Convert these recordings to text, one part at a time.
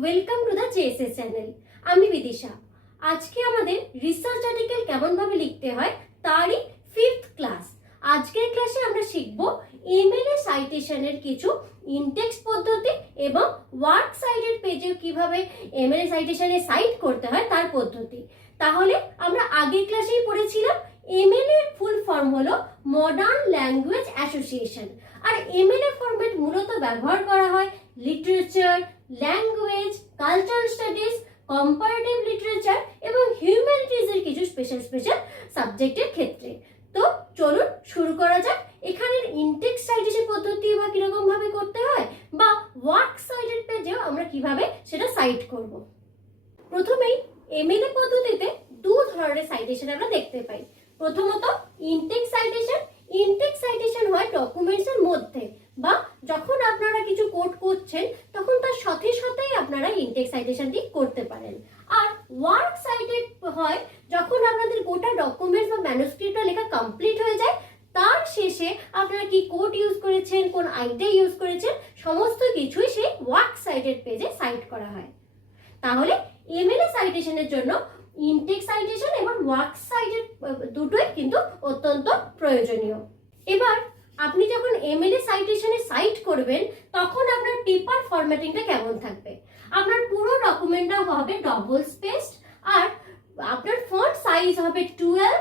Welcome to the JSS channel. আমি বিদিশা। আজকে আমাদের রিসার্চ আর্টিকেল কেমন ভাবে লিখতে হয় তারই 5th ক্লাস। আজকের ক্লাসে আমরা শিখব এমএলএ সাইটেশনের কিছু ইনটেক্স পদ্ধতি এবং ওয়ার্ক সাইটের পেজে কিভাবে এমএলএ সাইটেশনে সাইট করতে হয় তার পদ্ধতি। তাহলে আমরা আগের ক্লাসেই পড়েছিলাম এমএলএ এর ফুল ফর্ম হলো মডার্ন ল্যাঙ্গুয়েজ অ্যাসোসিয়েশন। আর এমএলএ ফরম্যাট মূলত ব্যবহার করা হয় literature, language, cultural studies, comparative literature এবং হিউম্যানিটিজের কিছু স্পেশাল সাবজেক্টের ক্ষেত্রে। তো চলুন শুরু করা যাক। এখানের ইনটেক্স সাইটেশন পদ্ধতি বা কিরকম ভাবে করতে হয় বা ওয়ার্ক সাইটের পেজেও আমরা কিভাবে সেটা সাইট করব। প্রথমেই এমএলএ পদ্ধতিতে দু ধরনের সাইটেশন আমরা দেখতে পাই। প্রথমত ইনটেক্স সাইটেশন। ইনটেক্স সাইটেশন হয় ডকুমেন্টসের মধ্যে বা যখন আপনারা কিছু কোড করছেন তখন তার সাথে সাথেই আপনারা ইনটেক্স সাইটেশনটি করতে পারেন। আর ওয়ার্ক সাইটেড হয় যখন আপনাদের গোটা ডকুমেন্টস বা ম্যানুস্ক্রিপ্টটা লেখা কমপ্লিট হয়ে যায়, তার শেষে আপনারা কি কোড ইউজ করেছেন, কোন আইডিয়া ইউজ করেছেন, সমস্ত কিছুই সেই ওয়ার্ক সাইটেড পেজে সাইট করা হয়। তাহলে এমএলএ সাইটেশনের জন্য ইনটেক্স সাইটেশন এবং ওয়ার্ক সাইটেড দুটোই কিন্তু অত্যন্ত প্রয়োজনীয়। এবার আপনি যখন এমএলএ সাইটেশনে সাইট করবেন তখন আপনার পেপার ফরম্যাটিংটা কেমন থাকবে। আপনার পুরো ডকুমেন্টটা হবে ডবল স্পেসড আর আপনার ফন্ট সাইজ হবে 12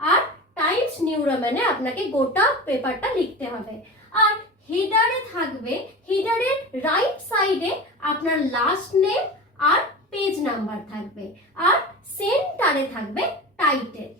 আর টাইমস নিউ রোমানে আপনাকে গোটা পেপারটা লিখতে হবে। আর হেডারে থাকবে, হেডারের রাইট সাইডে আপনার লাস্ট নেম আর পেজ নাম্বার থাকবে আর সেন্টারে থাকবে টাইটেল।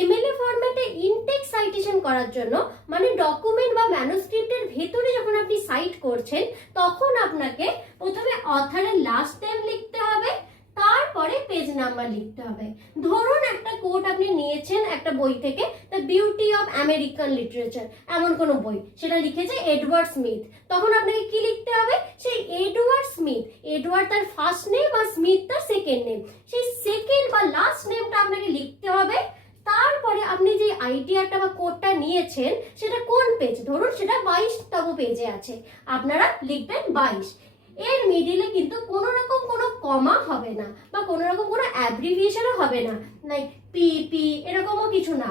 এমএলএ ফরম্যাটে ইনটেক্স সাইটেশন করার জন্য মানে ডকুমেন্ট বা ম্যানুস্ক্রিপ্টের ভেতরে যখন আপনি সাইট করছেন তখন আপনাকে প্রথমে অথরের লাস্ট নেম লিখতে হবে, তারপরে পেজ নাম্বার লিখতে হবে। ধরুন একটা কোট আপনি নিয়েছেন একটা বই থেকে, the beauty of American literature, এমন কোনো বই, সেটা লিখেছে এডওয়ার্ড স্মিথ। তখন আপনাকে কি লিখতে হবে? সেই এডওয়ার্ড স্মিথ, এডওয়ার্ড তার ফার্স্ট নেম আর স্মিথ তার সেকেন্ড নেম, সেই সেকেন্ড বা লাস্ট নেমটা আপনাকে লিখতে হবে। তারপরে আপনি যে আইডিয়াটা বা কোডটা নিয়েছেন সেটা কোন পেজ, ধরুন সেটা 22তম পেজে আছে, আপনারা লিখবেন 22। এর মিডিলে কিন্তু কোনো রকম কোনো কমা হবে না বা কোনো রকম কোনো অ্যাব্রিভিয়েশনও হবে না, লাইক পিপি এরকমও কিছু না।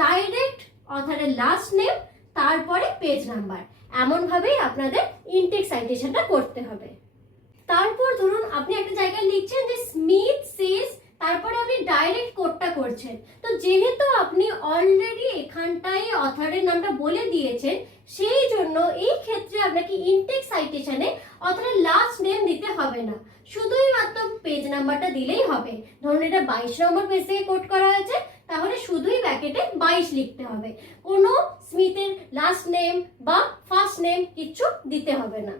ডাইরেক্ট অথরের লাস্ট নেম তারপরে পেজ নাম্বার, এমনভাবেই আপনাদের ইনটেক্স সাইটেশনটা করতে হবে। তারপর ধরুন আপনি একটা জায়গায় লিখছেন যে স্মিথ সেজ, তারপরে আপনি ডাইরেক্ট কোডটা করছেন। তো যেহেতু আপনি অলরেডি এখানটায় অথরের নামটা বলে দিয়েছেন, সেই জন্য এই ক্ষেত্রে আপনাকে ইনটেক্স সাইটেশনে অথরের লাস্ট নেম দিতে হবে না, শুধুই মাত্র পেজ নাম্বারটা দিলেই হবে। ধরুন এটা 22 নম্বর পেজ থেকে কোড করা হয়েছে, তাহলে শুধুই ব্র্যাকেটে 22 লিখতে হবে, কোনো স্মিথের লাস্ট নেম বা ফার্স্ট নেম কিচ্ছু দিতে হবে না।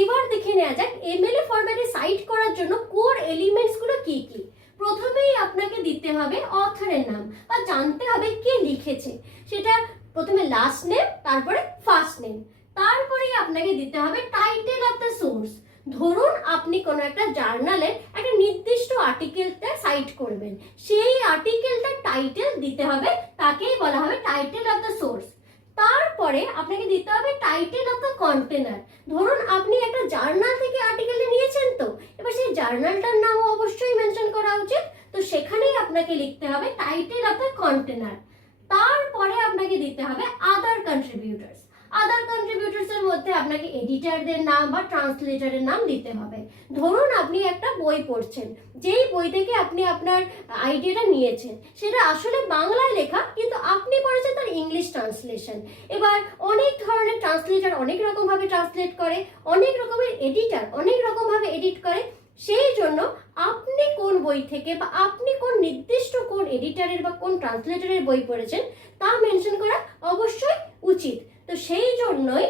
এবার দেখে নেওয়া যাক এমএলএ ফরম্যাটে সাইট করার জন্য কোর এলিমেন্টস গুলো কি কি। প্রথমেই আপনাকে দিতে হবে অথরের নাম বা জানতে হবে কে লিখেছে, সেটা প্রথমে লাস্ট নেম তারপরে ফার্স্ট নেম। তারপরেই আপনাকে দিতে হবে টাইটেল অফ দ্য সোর্স। ধরুন আপনি কোনো একটা জার্নালে একটা নির্দিষ্ট আর্টিকেলটা সাইট করবেন, সেই আর্টিকেলটার টাইটেল দিতে হবে, তাকেই বলা হবে টাইটেল অফ দ্য সোর্স। তারপরে আপনাকে দিতে হবে টাইটেল অফ দ্য কন্টেনার। ধরুন আপনি একটা জার্নাল থেকে আর্টিকেলটা নিয়েছেন, তো এবার সেই জার্নালটার নাম অবশ্যই মেনশন করা উচিত, তো সেখানেই আপনাকে লিখতে হবে টাইটেল অফ দ্য কন্টেনার। তারপরে আপনাকে দিতে হবে আদার কন্ট্রিবিউটার্স। আদার কন্ট্রিবিউটার্স এর মধ্যে আপনাকে এডিটরদের নাম বা ট্রান্সলেটরের নাম দিতে হবে। ধরুন আপনি একটা বই পড়ছেন, যেই বই থেকে আপনি আপনার আইডিয়াটা নিয়েছেন সেটা আসলে বাংলায় লেখা, কিন্তু আপনি পড়েছেন তার ইংলিশ ট্রান্সলেশন। এবার অনেক ধরনের ট্রান্সলেটর অনেক রকম ভাবে ট্রান্সলেট করে, অনেক রকমের এডিটর অনেক রকম ভাবে এডিট করে। সেই জন্য আপনি কোন বই থেকে বা আপনি কোন নির্দিষ্ট কোন এডিটরের বা কোন ট্রান্সলেটরের বই পড়েছেন তা মেনশন করা অবশ্যই উচিত। তো সেই জন্যই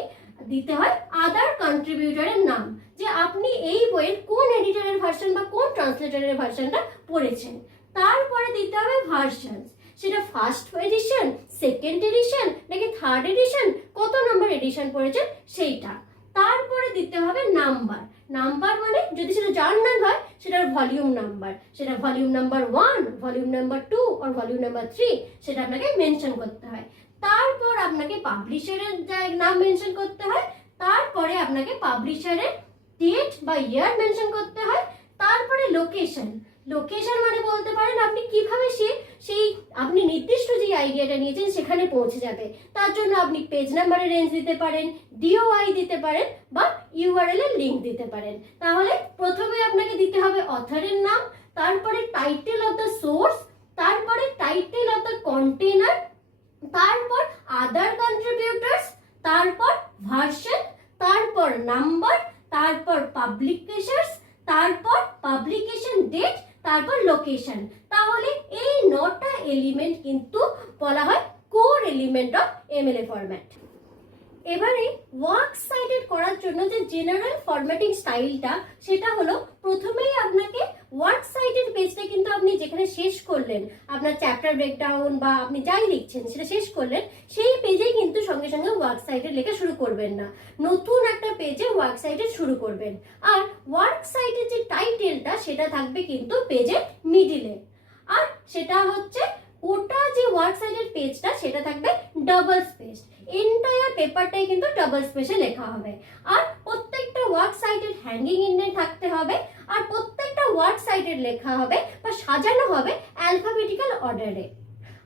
দিতে হয় আদার কন্ট্রিবিউটরের নাম, যে আপনি এই বইয়ের কোন এডিটরের ভার্সন বা কোন ট্রান্সলেটরের ভার্সনটা পড়েছেন। তারপরে দিতে হবে ভার্সনস, সেটা ফার্স্ট এডিশন, সেকেন্ড এডিশন নাকি থার্ড এডিশন, কত নম্বর এডিশন পড়েছেন সেইটা। তারপরে দিতে হবে নাম্বার। নাম্বার মানে যদি সেটা জার্নাল হয় সেটার ভলিউম নাম্বার, সেটা ভলিউম নাম্বার 1, ভলিউম নাম্বার 2 আর ভলিউম নাম্বার 3, সেটা আপনাকে মেনশন করতে হয়। তারপর আপনাকে পাবলিশারের নাম মেনশন করতে হয়, তারপরে আপনাকে পাবলিশারের ডেট বা ইয়ার মেনশন করতে হয়। তারপরে লোকেশন, লোকেশন মানে বলতে পারেন আপনি কিভাবে সেই আপনি নির্দিষ্ট যে আইডিয়াটা নিয়েছেন সেখানে পৌঁছে যাবে। তার জন্য আপনি পেজ নাম্বারের রেঞ্জ দিতে পারেন, ডিওআই দিতে পারেন বা ইউআরএল এর লিংক দিতে পারেন। তাহলে প্রথমে আপনাকে দিতে হবে অথরের নাম, তারপরে টাইটেল অফ দ্য সোর্স, তারপরে টাইটেল অফ দ্য কন্টেনার, তারপর আদার কন্ট্রিবিউটার্স, তারপর ভার্সন, তারপর নাম্বার, তারপর পাবলিকেশনস, তারপর পাবলিকেশন ডেট, তারপর লোকেশন। তাহলে এই 9টা এলিমেন্ট কিন্তু বলা হয় core element of MLA format. এবারে ওয়ার্কস সাইটেড করার জন্য যে জেনারেল ফরম্যাটিং স্টাইলটা, সেটা হলো প্রথমেই আপনাকে ওয়ার্কস সাইটেড পেজটা কিন্তু আপনি যেখানে শেষ করলেন, আপনার চ্যাপ্টার ব্রেকডাউন বা আপনি যাই লিখছেন সেটা শেষ করলেন, সেই পেজেই কিন্তু সঙ্গে সঙ্গে ওয়ার্কস সাইটেড লেখা শুরু করবেন না, নতুন একটা পেজে ওয়ার্কস সাইটেড শুরু করবেন। আর ওয়ার্কস সাইটের যে টাইটেলটা সেটা থাকবে কিন্তু পেজের মিডিলে, আর সেটা হচ্ছে ওটা যে ওয়ার্কস সাইটেড পেজটা সেটা থাকবে ডাবল স্পেস, এন্টায়ার পেপারটাই কিন্তু ডাবল স্পেসে লেখা হবে। আর প্রত্যেকটা ওয়ার্কস সাইটেড হ্যাঙ্গিং ইন্ডেন্ট থাকতে হবে, আর প্রত্যেকটা ওয়ার্কস সাইটেড লেখা হবে বা সাজানো হবে অ্যালফাবেটিক্যাল অর্ডারে।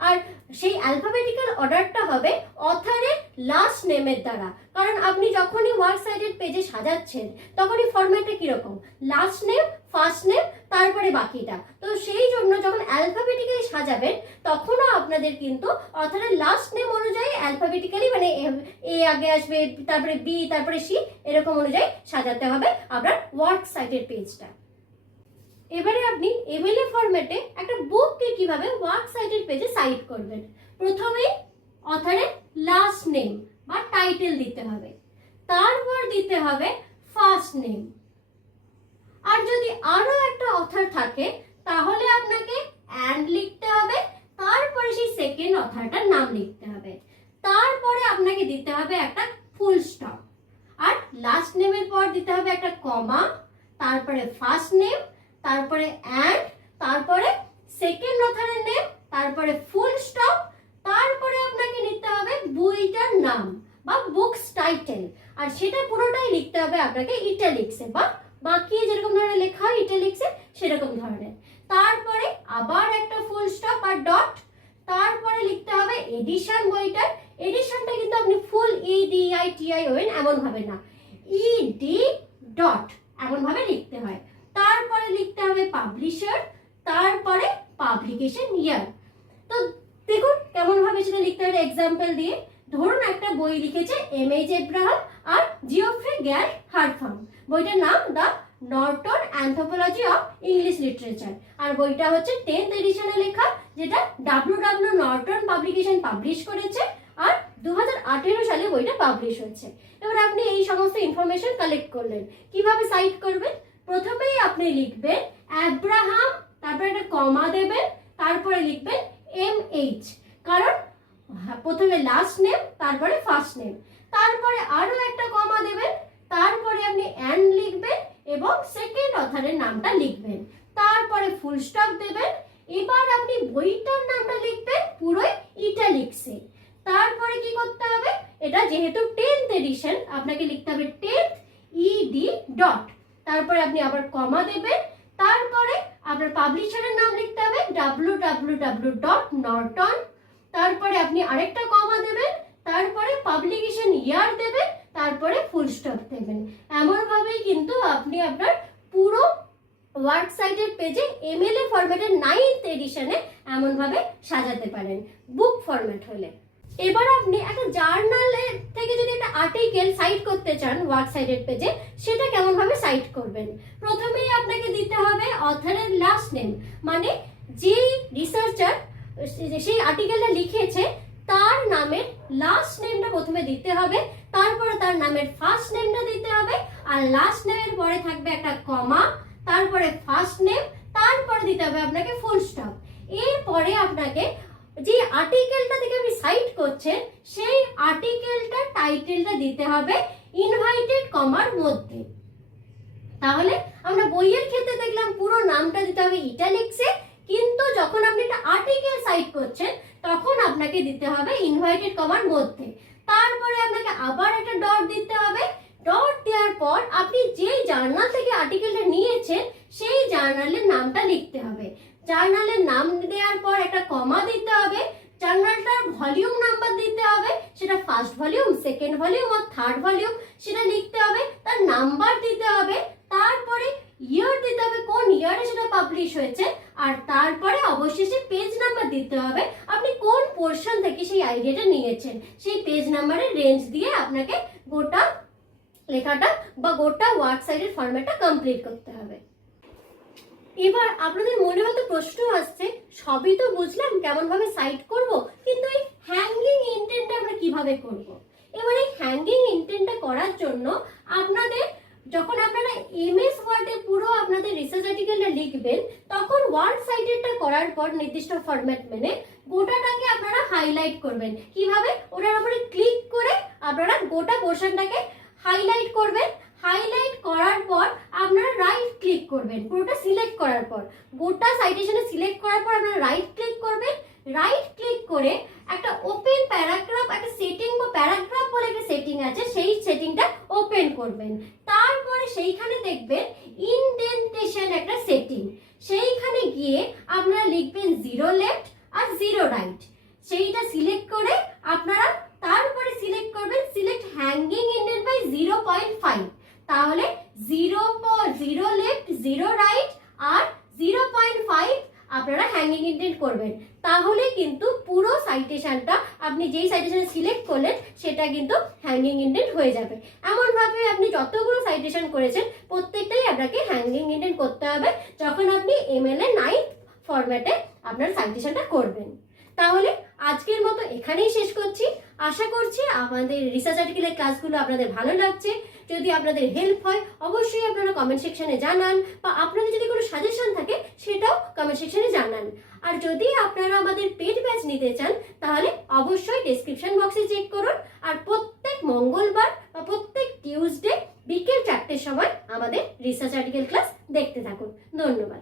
আর সেই অ্যালফাবেটিক্যাল অর্ডারটা হবে অথরের লাস্ট নেমের দ্বারা, কারণ আপনি যখনই ওয়ার্কস সাইটেড পেজে সাজাচ্ছেন তখনই ফরম্যাটটা কিরকম, লাস্ট নেম, ফার্স্ট নেম, তারপরে বাকিটা। তো সেই জন্য যখন অ্যালফাবেটিক্যালি সাজাবেন তখনও আপনাদের কিন্তু অথরের লাস্ট নেম অনুযায়ী অ্যালফাবেটিক্যালি, মানে এ আগে আসবে, তারপরে বি, তারপরে সি, এরকম অনুযায়ী সাজাতে হবে আপনার ওয়ার্কস সাইটেড পেজটা। এবারে আপনি এমএলএ ফরম্যাটে একটা বুককে কিভাবে ওয়ার্কস সাইটেড পেজে সাইট করবেন। প্রথমেই অথরের লাস্ট নেম বা টাইটেল দিতে হবে, তারপর দিতে হবে ফার্স্ট নেম, আর যদি আরো একটা অথর থাকে তাহলে আপনাকে অ্যান্ড লিখতে হবে, তারপরে সেই সেকেন্ড অথরটার নাম লিখতে হবে, তারপরে আপনাকে দিতে হবে একটা ফুল স্টপ, আর লাস্ট নেমের পর দিতে হবে একটা কমা, তারপরে ফার্স্ট নেম, তারপরে অ্যান্ড, তারপরে সেকেন্ড অথরের নেম, তারপরে ফুল স্টপ, তারপরে আপনাকে নিতে হবে বইটার নাম বা বুকস টাইটেল, আর সেটা পুরোটাই লিখতে হবে আপনাকে ইটালিক্সে বা বাকি যেরকম ধরনের লেখা হয় ইটালিক্সে সেরকম ধরনের। তারপরে আবার একটা ফুল স্টপ আর ডট, তারপরে লিখতে হবে এডিশন বইটার, এডিশনটা কিন্তু আপনি ফুল EDITION এমন ভাবে না, ED ডট এমন ভাবে লিখতে হয়। তারপরে লিখতে হবে পাবলিশার, তারপরে পাবলিকেশন ইয়ার। তো দেখুন কেমন ভাবে সেটা লিখতে হবে এক্সাম্পল দিয়ে। ধরুন একটা বই লিখেছে MH এব্রাহাম আর জিওফ্রে গ্যাল হারফাম, বইটার নাম the Norton anthropology of English literature, আর বইটা হচ্ছে 10th এডিশনে লেখা, যেটা WW নর্টন পাবলিকেশন পাবলিশ করেছে, আর 2018 সালে বইটা পাবলিশ হয়েছে। এবার আপনি এই সমস্ত ইনফরমেশন কালেক্ট করলেন, কিভাবে সাইট করবেন? প্রথমেই আপনি লিখবেন অ্যাব্রাহাম, তারপরে একটা কমা দেবেন, তারপরে লিখবেন MH, কারণ প্রথমে লাস্ট নেম, তারপরে ফার্স্ট নেম, তারপরে আরো একটা কমা দেবেন, তারপরে আপনি অ্যান্ড লিখবেন এবং সেকেন্ড অথরের নামটা লিখবেন, তারপরে ফুল স্টপ দেবেন। এবার আপনি বইটার নামটা লিখবেন পুরোই ইটালিক্সে। তারপরে কি করতে হবে, এটা যেহেতু 10th এডিশন আপনাকে লিখতে হবে 10th ED ডট, তারপরে আপনি আবার কমা দেবেন, তারপরে আপনার পাবলিশারের নাম লিখতে হবে www.norton, তারপরে আপনি আরেকটা কমা দেবেন, তারপরে পাবলিকেশন ইয়ার দেবেন, তারপরে ফুল স্টপ দেবেন। এমন ভাবেই কিন্তু আপনি আপনার পুরো ওয়ার্কস সাইটেড পেজে MLA ফরম্যাটের 9th এডিশনে এমন ভাবে সাজাতে পারেন বুক ফরম্যাট হলে। এবার আপনি একটা জার্নালের থেকে যদি একটা আর্টিকেল সাইট করতে চান ওয়ার্কস সাইটেড পেজে, সেটা কেমন ভাবে সাইট করবেন? প্রথমেই আপনাকে দিতে হবে অথরের লাস্ট নেম, মানে যে রিসার্চার সেই আর্টিকেলটা লিখেছে তার নামের লাস্ট নেমটা প্রথমে দিতে হবে, তারপরে তার নামের ফার্স্ট নেমটা দিতে হবে, আর লাস্ট নেমের পরে থাকবে একটা কমা, তারপরে ফার্স্ট নেম, তারপরে দিতে হবে আপনাকে ফুল স্টপ। এরপরে আপনাকে যে আর্টিকেলটা থেকে আপনি সাইট করছেন সেই আর্টিকেলটার টাইটেলটা দিতে হবে ইনভাইটেড কমার মধ্যে। তাহলে আমরা বইয়ের ক্ষেত্রে দেখলাম পুরো নামটা দিতে হবে ইটালিক্সে, কিন্তু যখন আপনি একটা আর্টিকেল সাইট করছেন তখন আপনাকে দিতে হবে ইনভাইটেড কমার মধ্যে। তারপরে আপনাকে আবার একটা ডট দিতে হবে, ডট দেওয়ার পর আপনি যেই জার্নাল থেকে আর্টিকেলটা নিয়েছেন সেই জার্নালের নামটা লিখতে হবে। জার্নালের নাম দেওয়ার পর একটা কমা দিতে হবে, জার্নালটার ভলিউম নাম্বার দিতে হবে, সেটা ফার্স্ট ভলিউম, সেকেন্ড ভলিউম আর থার্ড ভলিউম সেটা লিখতে হবে, তার নাম্বার দিতে হবে, তারপরে ইয়ার দিতে হবে কোন ইয়ারে সেটা পাবলিশ হয়েছে, আর তারপরে অবশেষে পেজ নাম্বার দিতে হবে আপনি কোন পোর্শন থেকে সেই আইডিয়াটা নিয়েছেন। সেই পেজ নাম্বারের রেঞ্জ দিয়ে আপনাকে গোটা লেখাটা বা গোটা ওয়ার্ড সাইজের ফরম্যাটটা কমপ্লিট করতে হবে। এবার আপনাদের মনে হয়তো প্রশ্ন আসছে, সবই তো বুঝলাম কেমন ভাবে সাইট করব, কিন্তু এই হ্যাঙ্গিং ইন্টেন্টটা আমরা কিভাবে করব। এবার এই হ্যাঙ্গিং ইন্টেন্টটা করার জন্য আপনাদের যখন আপনারা এমএস ওয়ার্ডে পুরো আপনাদের রিসার্চ আর্টিকেলটা লিখবেন, তখন ওয়ার্ড সাইটেডটা করার পর নির্দিষ্ট ফরম্যাট মেনে গোটাটাকে আপনারা হাইলাইট করবেন। কিভাবে? ওটার উপরে ক্লিক করে আপনারা গোটা পোর্শনটাকে হাইলাইট করবেন। হাইলাইট করার পর আপনারা রাইট ক্লিক করবেন, পুরোটা সিলেক্ট করার পর গোটা সাইটেশনে সিলেক্ট করার পর আপনারা রাইট ক্লিক করবেন। রাইট ক্লিক করে একটা ওপেন প্যারাগ্রাফ, একটা সেটিং বা প্যারাগ্রাফ বলে একটা সেটিং আছে, সেই সেটিংটা ওপেন করবেন। তারপরে সেইখানে দেখবেন ইনডেন্টেশন একটা সেটিং, সেইখানে গিয়ে আপনারা লিখবেন 0 লেফট আর 0 রাইট, সেইটা সিলেক্ট করে আপনারা তারপরে সিলেক্ট করবেন সিলেক্ট হ্যাঙ্গিং ইন্ডেন্ট বাই 0.5। তাহলে 0 লেফট 0 রাইট আর 0.5 আপনারা হ্যাঙ্গিং ইন্ডেন্ট করবেন। তাহলে কিন্তু পুরো সাইটেশনটা আপনি যেই সাইটেশন সিলেক্ট করলেন সেটা কিন্তু হ্যাঙ্গিং ইন্ডেন্ট হয়ে যাবে। এমনভাবে আপনি যতগুলো সাইটেশন করেছেন প্রত্যেকটাই আপনাকে হ্যাঙ্গিং ইন্ডেন্ট করতে হবে যখন আপনি এমএল এর 9th ফরম্যাটে আপনার সাইটেশনটা করবেন। তাহলে আজকের মতো এখানেই শেষ করছি। আশা করছি আমাদের রিসার্চ আর্টিকেলের ক্লাসগুলো আপনাদের ভালো লাগছে। যদি আপনাদের হেল্প হয় অবশ্যই আপনারা কমেন্ট সেকশনে জানান, বা আপনাদের যদি কোনো সাজেশন থাকে সেটাও কমেন্ট সেকশনে জানান। আর যদি আপনারা আমাদের পেড ব্যাচ নিতে চান তাহলে অবশ্যই ডেসক্রিপশন বক্সে চেক করুন। আর প্রত্যেক মঙ্গলবার বা প্রত্যেক টিউসডে বিকেল 4টের সময় আমাদের রিসার্চ আর্টিকেল ক্লাস দেখতে থাকুন। ধন্যবাদ।